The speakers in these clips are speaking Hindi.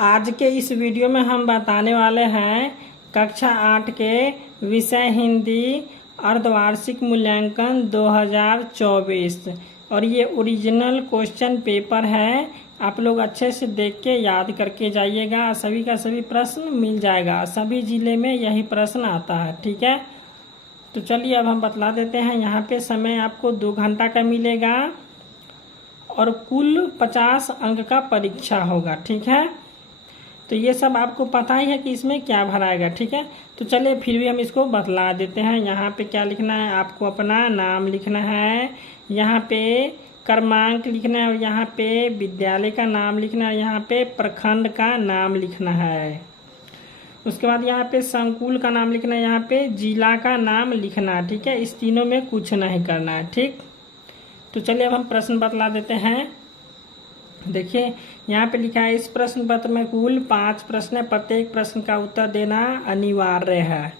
आज के इस वीडियो में हम बताने वाले हैं कक्षा 8 के विषय हिंदी अर्धवार्षिक मूल्यांकन 2024 और ये ओरिजिनल क्वेश्चन पेपर है। आप लोग अच्छे से देख के याद करके जाइएगा। सभी का सभी प्रश्न मिल जाएगा। सभी जिले में यही प्रश्न आता है। ठीक है, तो चलिए अब हम बतला देते हैं। यहाँ पे समय आपको 2 घंटा का मिलेगा और कुल 50 अंक का परीक्षा होगा। ठीक है, तो ये सब आपको पता ही है कि इसमें क्या भराएगा। ठीक है, तो चलिए फिर भी हम इसको बतला देते हैं। यहाँ पे क्या लिखना है, आपको अपना नाम लिखना है, यहाँ पे क्रमांक लिखना है और यहाँ पे विद्यालय का नाम लिखना है, यहाँ पे प्रखंड का नाम लिखना है। उसके बाद यहाँ पे संकुल का नाम लिखना है, यहाँ पे जिला का नाम लिखना है। ठीक है, इस तीनों में कुछ नहीं करना है। ठीक, तो चलिए अब हम प्रश्न बतला देते हैं। देखिए यहाँ पे लिखा है, इस प्रश्न पत्र में कुल 5 प्रश्न है, प्रत्येक प्रश्न का उत्तर देना अनिवार्य है।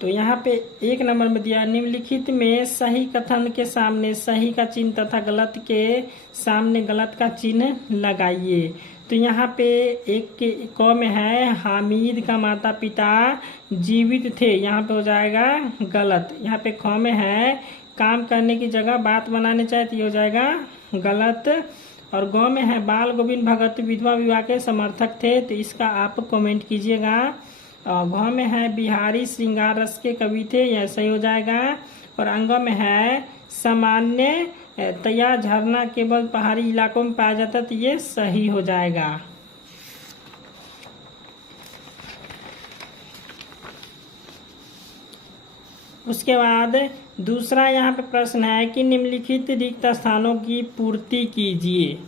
तो यहाँ पे 1 नंबर में दिया, निम्नलिखित में सही कथन के सामने सही का चिन्ह तथा गलत के सामने गलत का चिन्ह लगाइए। तो यहाँ पे एक के क में है, हामिद का माता पिता जीवित थे, यहाँ पे हो जाएगा गलत। यहाँ पे ख में है, काम करने की जगह बात बनाने चाहिए, तो ये हो जाएगा गलत। और ग में है, बाल गोविंद भगत विधवा विवाह के समर्थक थे, तो इसका आप कमेंट कीजिएगा। घ में है, बिहारी श्रृंगार रस के कवि थे, यह सही हो जाएगा। और अंग में है, सामान्य तया झरना केवल पहाड़ी इलाकों में पाया जाता, तो ये सही हो जाएगा। उसके बाद दूसरा यहाँ पे प्रश्न है कि निम्नलिखित रिक्त स्थानों की पूर्ति कीजिए।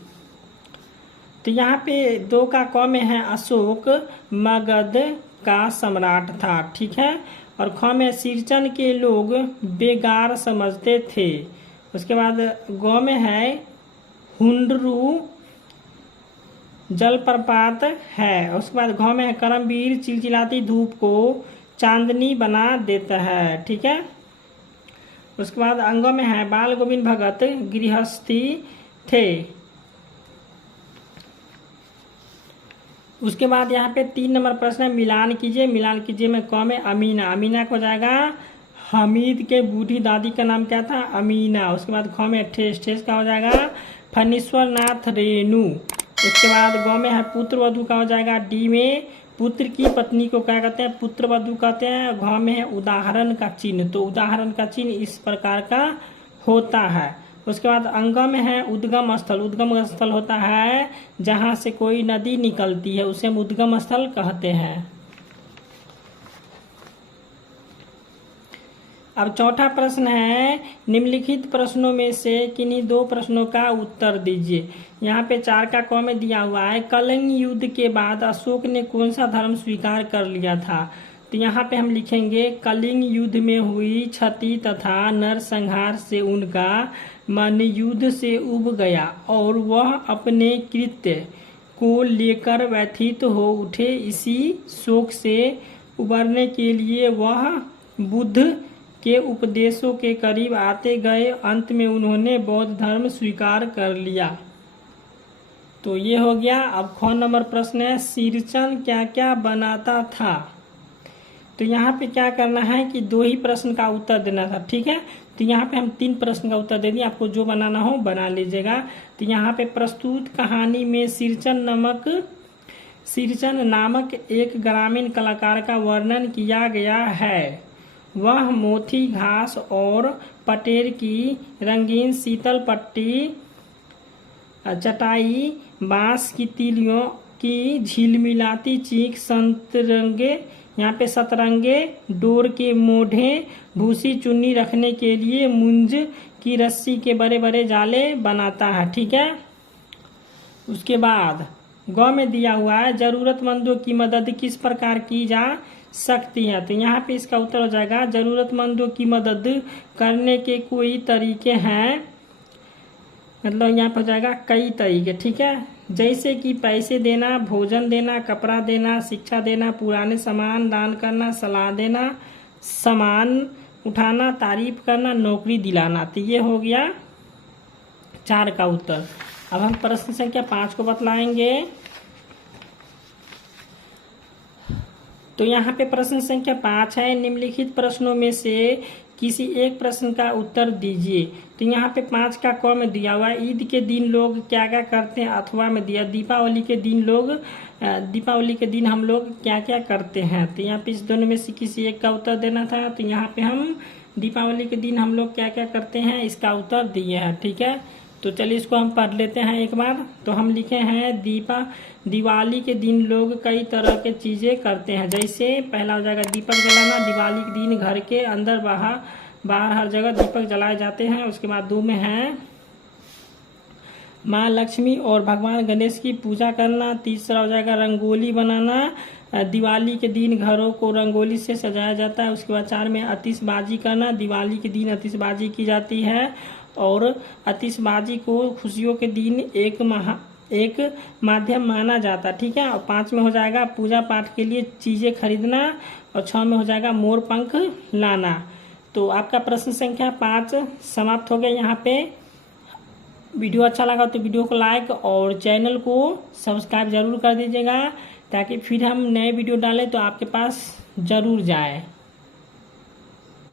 तो यहाँ पे 2 का क में है, अशोक मगध का सम्राट था। ठीक है, और ख में सिरचन के लोग बेगार समझते थे। उसके बाद ग में है, हुंडरू जलप्रपात है। उसके बाद घ में है, करमवीर चिलचिलाती धूप को चांदनी बना देता है। ठीक है, उसके बाद अंग में है, बाल गोविंद भगत गृहस्थी थे। उसके बाद यहाँ पे 3 नंबर प्रश्न है, मिलान कीजिए। मिलान कीजिए में क में अमीना, अमीना को जाएगा, हमीद के बूढ़ी दादी का नाम क्या था, अमीना। उसके बाद ख में ठेस, ठेस का हो जाएगा फणीश्वर नाथ रेणु। उसके बाद ग में है, पुत्र वधु का हो जाएगा डी में, पुत्र की पत्नी को क्या कहते हैं, पुत्र वधु कहते हैं। घ में है, उदाहरण का चिन्ह, तो उदाहरण का चिन्ह इस प्रकार का होता है। उसके बाद अंग में है, उद्गम स्थल, उद्गम स्थल होता है जहां से कोई नदी निकलती है, उसे हम उद्गम स्थल कहते हैं। अब चौथा प्रश्न है, निम्नलिखित प्रश्नों में से किन्हीं 2 प्रश्नों का उत्तर दीजिए। यहाँ पे 4 का क में दिया हुआ है, कलिंग युद्ध के बाद अशोक ने कौन सा धर्म स्वीकार कर लिया था। तो यहाँ पे हम लिखेंगे, कलिंग युद्ध में हुई क्षति तथा नरसंहार से उनका मन युद्ध से उब गया और वह अपने कृत्य को लेकर व्यथित हो उठे। इसी शोक से उबरने के लिए वह बुद्ध के उपदेशों के करीब आते गए। अंत में उन्होंने बौद्ध धर्म स्वीकार कर लिया। तो ये हो गया। अब ख नंबर प्रश्न है, सिरचन क्या क्या बनाता था। तो यहाँ पे क्या करना है कि 2 ही प्रश्न का उत्तर देना था। ठीक है, तो यहाँ पे हम 3 प्रश्न का उत्तर दे दिए, आपको जो बनाना हो बना लीजिएगा। तो यहाँ पे प्रस्तुत कहानी में सिरचन नामक एक ग्रामीण कलाकार का वर्णन किया गया है। वह मोथी घास और पटेर की रंगीन शीतल पट्टी, चटाई, बांस की तीलियों की झिलमिलाती चीख, सतरंगे डोर के मोढ़े, भूसी चुन्नी रखने के लिए मुंज की रस्सी के बड़े बड़े जाले बनाता है। ठीक है, उसके बाद ग में दिया हुआ है, जरूरतमंदों की मदद किस प्रकार की जा सकती है। तो यहाँ पे इसका उत्तर हो जाएगा, जरूरतमंदों की मदद करने के कोई तरीके हैं, मतलब यहाँ पर हो जाएगा कई तरीके। ठीक है, जैसे कि पैसे देना, भोजन देना, कपड़ा देना, शिक्षा देना, पुराने सामान दान करना, सलाह देना, सामान उठाना, तारीफ करना, नौकरी दिलाना। तो ये हो गया 4 का उत्तर। अब हम प्रश्न संख्या 5 को बतलाएंगे। तो यहाँ पे प्रश्न संख्या 5 है, निम्नलिखित प्रश्नों में से किसी एक प्रश्न का उत्तर दीजिए। तो यहाँ पे 5 का क में दिया हुआ है, ईद के दिन लोग क्या क्या करते हैं, अथवा में दिया दीपावली के दिन हम लोग क्या क्या करते हैं। तो यहाँ पे इस दोनों में से किसी एक का उत्तर देना था। तो यहाँ पे हम दीपावली के दिन हम लोग क्या क्या करते हैं इसका उत्तर दिए हैं। ठीक है, तो चलिए इसको हम पढ़ लेते हैं एक बार। तो हम लिखे हैं दिवाली के दिन लोग कई तरह के चीजें करते हैं। जैसे पहला हो जाएगा दीपक जलाना, दिवाली के दिन घर के अंदर बाहर हर जगह दीपक जलाए जाते हैं। उसके बाद 2 में है माँ लक्ष्मी और भगवान गणेश की पूजा करना। तीसरा हो जाएगा रंगोली बनाना, दिवाली के दिन घरों को रंगोली से सजाया जाता है। उसके बाद 4 में आतिशबाजी करना, दिवाली के दिन आतिशबाजी की जाती है और आतिशबाजी को खुशियों के दिन एक माध्यम माना जाता। ठीक है, और 5 में हो जाएगा पूजा पाठ के लिए चीजें खरीदना और 6 में हो जाएगा मोर पंख लाना। तो आपका प्रश्न संख्या 5 समाप्त हो गया। यहाँ पे वीडियो अच्छा लगा तो वीडियो को लाइक और चैनल को सब्सक्राइब जरूर कर दीजिएगा, ताकि फिर हम नए वीडियो डालें तो आपके पास जरूर जाए।